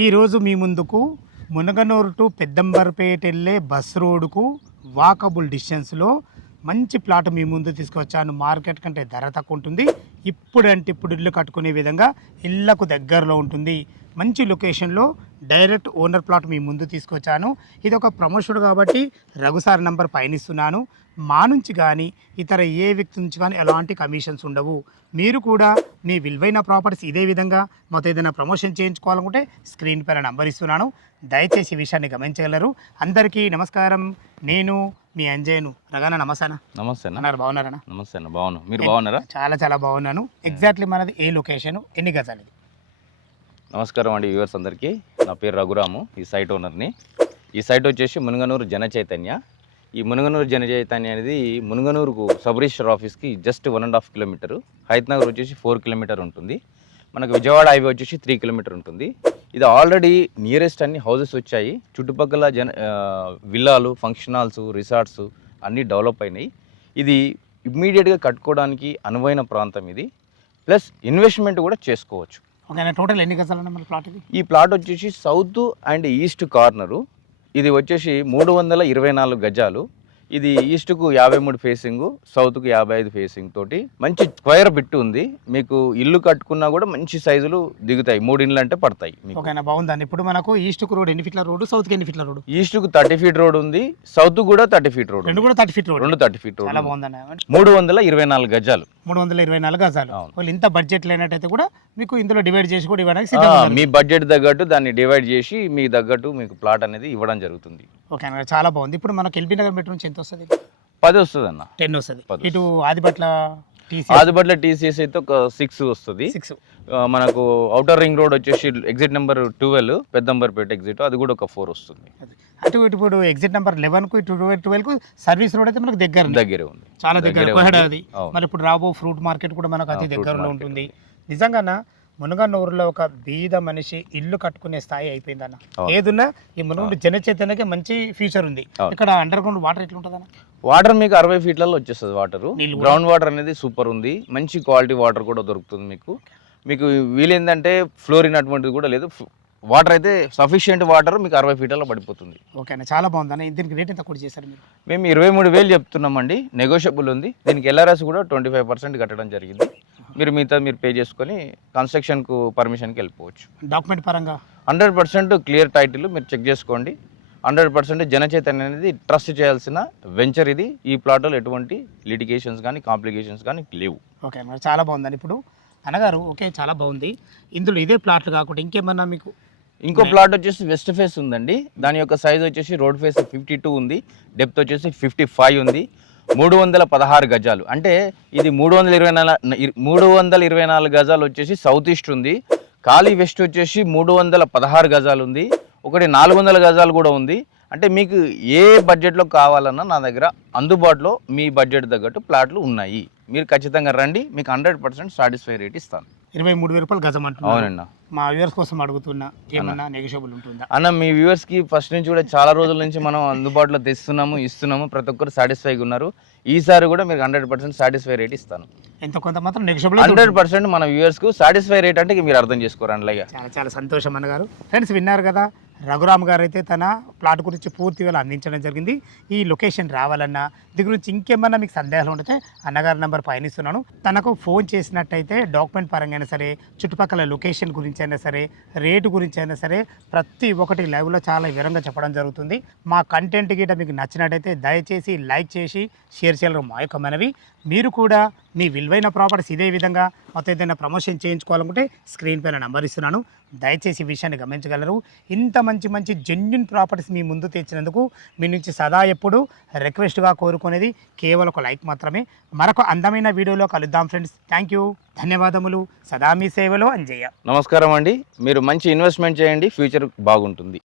ఈరోజు మీ ముందుకు మునగనూరు టు పెద్దంబర్పేట వెళ్ళే బస్ రోడ్డుకు వాకబుల్ డిస్టెన్స్లో మంచి ప్లాట్ మీ ముందు తీసుకొచ్చాను. మార్కెట్ కంటే ధర తక్కువ ఉంటుంది. ఇప్పుడంటే ఇప్పుడు ఇల్లు కట్టుకునే విధంగా ఇళ్లకు దగ్గరలో ఉంటుంది. మంచి లొకేషన్లో డైరెక్ట్ ఓనర్ ప్లాట్ మీ ముందు తీసుకొచ్చాను. ఇది ఒక ప్రమోషన్ కాబట్టి రఘుసార్ నంబర్ పయనిస్తున్నాను. మా నుంచి కానీ ఇతర ఏ వ్యక్తి నుంచి కానీ ఎలాంటి కమిషన్స్ ఉండవు. మీరు కూడా మీ విలువైన ప్రాపర్టీస్ ఇదే విధంగా మాతో ఏదైనా ప్రమోషన్ చేయించుకోవాలనుకుంటే స్క్రీన్ పైన నంబర్ ఇస్తున్నాను. దయచేసి ఈ విషయాన్ని గమనించగలరు. అందరికీ నమస్కారం. నేను మీ అంజయ్యను. రగానా నమస్తే నమస్తే అన్నారు. బాగున్నారన్నా? నమస్తే అన్న, బాగున్నాను. మీరు బాగున్నారా? చాలా బాగున్నాను. ఎగ్జాక్ట్లీ మనది ఏ లొకేషన్, ఎన్ని గజాలు? ఇది నమస్కారం అండి వ్యూవర్స్ అందరికీ. నా పేరు రఘురాము, ఈ సైట్ ఓనర్ని. ఈ సైట్ వచ్చేసి మునగనూరు జన చైతన్య. ఈ మునగనూరు జన చైతన్య అనేది మునగనూరుకు సబ్ రిజిస్టర్ ఆఫీస్కి జస్ట్ 1.5 కిలోమీటరు. హైత్నగర్ వచ్చేసి 4 కిలోమీటర్ ఉంటుంది. మనకు విజయవాడ హైవే వచ్చేసి 3 కిలోమీటర్ ఉంటుంది. ఇది ఆల్రెడీ నియరెస్ట్ అన్ని హౌసెస్ వచ్చాయి. చుట్టుపక్కల విల్లాలు, ఫంక్షన్ హాల్స్, రిసార్ట్స్ అన్నీ డెవలప్ అయినాయి. ఇది ఇమ్మీడియట్గా కట్టుకోవడానికి అనువైన ప్రాంతం ఇది. ప్లస్ ఇన్వెస్ట్మెంట్ కూడా చేసుకోవచ్చు. ఓకే, టోటల్ ఎన్ని గజాలు మన ప్లాట్? ఇది ఈ ప్లాట్ వచ్చేసి సౌత్ అండ్ ఈస్ట్ కార్నరు. ఇది వచ్చేసి 324 గజాలు. ఇది ఈస్ట్కు 53 ఫేసింగ్, సౌత్కు 55 ఫేసింగ్ తోటి మంచి స్క్వేర్ బిట్ ఉంది. మీకు ఇల్లు కట్టుకున్నా కూడా మంచి సైజులు దిగుతాయి. 3 ఇండ్లు అంటే పడతాయి. ఓకేనా, బాగుందండి. ఇప్పుడు మనకు ఈస్ట్కు రోడ్ ఎన్ని ఫీట్ల రోడ్, సౌత్కి ఎన్ని ఫీట్ల రోడ్? ఈస్ట్కు 30 ఫీట్ రోడ్ ఉంది, సౌత్ కూడా 30 ఫీట్ రోడ్. రెండు కూడా 30 ఫీట్ రోడ్. 30 feet road. చాలా బాగుందండి. 324 గజాలు. 324 గజాలు. వాళ్ళు ఇంత బడ్జెట్ లేనట్టయితే కూడా మీకు ఇందులో డివైడ్ చేసి కూడా ఇవ్వడానికి మీ బడ్జెట్ తగ్గట్టు దాన్ని డివైడ్ చేసి మీ తగ్గట్టు మీకు ప్లాట్ అనేది ఇవ్వడం జరుగుతుంది. ఓకే, చాలా బాగుంది. ఇప్పుడు మనకి ఎల్బీ నగర్ మెట్రో నుంచి ఎంత వస్తుంది? 10 వస్తుంది అన్న. 10 వస్తుంది. 10. ఇటు ఆదిబట్ల ఆదిబట్ల టీసీఎస్ అయితే ఒక 6 వస్తుంది. 6. మనకు ఔటర్ రింగ్ రోడ్ వచ్చేసి ఎగ్జిట్ నెంబర్ 12 పెద్దంబర్పేట ఎగ్జిట్, అది కూడా ఒక 4 వస్తుంది. అటు ఇటు ఇప్పుడు ఎగ్జిట్ నెంబర్ 11కు ఇటు 12కు సర్వీస్ రోడ్ అయితే మనకు దగ్గరే ఉంది. చాలా దగ్గర అది. మరి ఇప్పుడు రాబో ఫ్రూట్ మార్కెట్ కూడా మనకు అతి దగ్గరలో ఉంటుంది. నిజంగా మునగనూరులో ఒక బీద మనిషి ఇల్లు కట్టుకునే స్థాయి అయిపోయిందన్న. ఏదున్నా ఈ మునగనూరు జన చైతన్యకి మంచి ఫ్యూచర్ ఉంది. ఇక్కడ అండర్ గ్రౌండ్ వాటర్ ఎట్లా ఉంటుందన్న? వాటర్ మీకు 60 ఫీట్లలో వచ్చేస్తుంది. వాటర్ గ్రౌండ్ వాటర్ అనేది సూపర్ ఉంది. మంచి క్వాలిటీ వాటర్ కూడా దొరుకుతుంది మీకు వీలేందంటే ఫ్లోరిన్ అటువంటిది కూడా లేదు. వాటర్ అయితే సఫిషియెంట్ వాటర్ మీకు 60 ఫీట్లలో పడిపోతుంది. ఓకే అన్న, చాలా బాగుంది. దీనికి రేట్ ఎంత కూడా చేశారు మీరు? మేము 23,000 చెప్తున్నామండి. నెగోషియబుల్ ఉంది. దీనికి ఎల్ఆర్ఎస్ కూడా 25% కట్టడం జరిగింది. మీరు పే చేసుకొని కన్స్ట్రక్షన్కు పర్మిషన్కి వెళ్ళిపోవచ్చు. డాక్యుమెంట్ పరంగా 100% క్లియర్ టైటిల్ మీరు చెక్ చేసుకోండి. 100% జన చైతన్య అనేది ట్రస్ట్ చేయాల్సిన వెంచర్ ఇది. ఈ ప్లాట్లో ఎటువంటి లిటిగేషన్స్ కానీ కాంప్లికేషన్స్ కానీ లేవు. ఓకే మరి చాలా బాగుందండి. ఇప్పుడు అన్నగారు ఓకే చాలా బాగుంది. ఇందులో ఇదే ప్లాట్లు కాకుండా ఇంకేమన్నా మీకు? ఇంకో ప్లాట్ వచ్చేసి వెస్ట్ ఫేస్ ఉందండి. దాని యొక్క సైజ్ వచ్చేసి రోడ్ ఫేస్ 52 ఉంది, డెప్త్ వచ్చేసి 55 ఉంది, 316 గజాలు. అంటే ఇది 324 గజాలు వచ్చేసి సౌత్ ఈస్ట్ ఉంది. ఖాళీ వెస్ట్ వచ్చేసి 316 గజాలు ఉంది. ఒకటి 400 గజాలు కూడా ఉంది. అంటే మీకు ఏ బడ్జెట్లో కావాలన్నా నా దగ్గర అందుబాటులో మీ బడ్జెట్ తగ్గట్టు ప్లాట్లు ఉన్నాయి. మీరు ఖచ్చితంగా రండి, మీకు 100% సాటిస్ఫై రేట్ ఇస్తాను. 23,000 రూపాయలు గజం అంటున్నా. అవునన్నా. మా వ్యూవర్స్ కోసం అడుగుతున్నా, ఏమన్నా నెగోషియబుల్ ఉంటుందా అన్న? మీ వ్యూవర్స్కి ఫస్ట్ నుంచి కూడా చాలా రోజుల నుంచి మనం అందుబాటులో ఇస్తున్నాము. ప్రతి ఒక్కరు సాటిస్ఫైగా ఉన్నారు. ఈసారి కూడా మీకు 100% సాటిస్ఫై రేట్ ఇస్తాను. ఎంత కొంత మాత్రం నెగోషియబుల్ 100% మన వ్యూవర్స్కు సాటిస్ఫై రేట్ అంటే మీరు అర్థం చేసుకోరండి. అలాగే చాలా సంతోషం అన్నగారు. ఫ్రెండ్స్ విన్నారు కదా, రఘురామ్ గారు అయితే తన ప్లాట్ గురించి పూర్తిగా అందించడం జరిగింది. ఈ లొకేషన్ రావాలన్నా దీని గురించి ఇంకేమన్నా మీకు సందేహాలు ఉంటే అన్నగారి నెంబర్ పయనిస్తున్నాను. తనకు ఫోన్ చేసినట్టయితే డాక్యుమెంట్ పరంగా అయినా సరే, చుట్టుపక్కల లొకేషన్ గురించి అయినా సరే, రేటు గురించి అయినా సరే ప్రతి ఒక్కటి లైవ్లో చాలా వివరంగా చెప్పడం జరుగుతుంది. మా కంటెంట్ గిట్ట మీకు నచ్చినట్టయితే దయచేసి లైక్ చేసి షేర్ చేయడం మా యొక్క మనవి. మీరు కూడా మీ విలువైన ప్రాపర్టీస్ ఇదే విధంగా మొత్తం ఏదైనా ప్రమోషన్ చేయించుకోవాలనుకుంటే స్క్రీన్ పైన నంబర్ ఇస్తున్నాను. దయచేసి ఈ విషయాన్ని గమనించగలరు. ఇంత మంచి జెన్యూన్ ప్రాపర్టీస్ మీ ముందు తెచ్చినందుకు మీ నుంచి సదా ఎప్పుడు రిక్వెస్ట్గా కోరుకునేది కేవలం ఒక లైక్ మాత్రమే. మరొక అందమైన వీడియోలో కలుద్దాం ఫ్రెండ్స్. థ్యాంక్ యూ, ధన్యవాదములు. సదా మీ సేవలో అంజయ్య. నమస్కారం అండి. మీరు మంచి ఇన్వెస్ట్మెంట్ చేయండి, ఫ్యూచర్ బాగుంటుంది.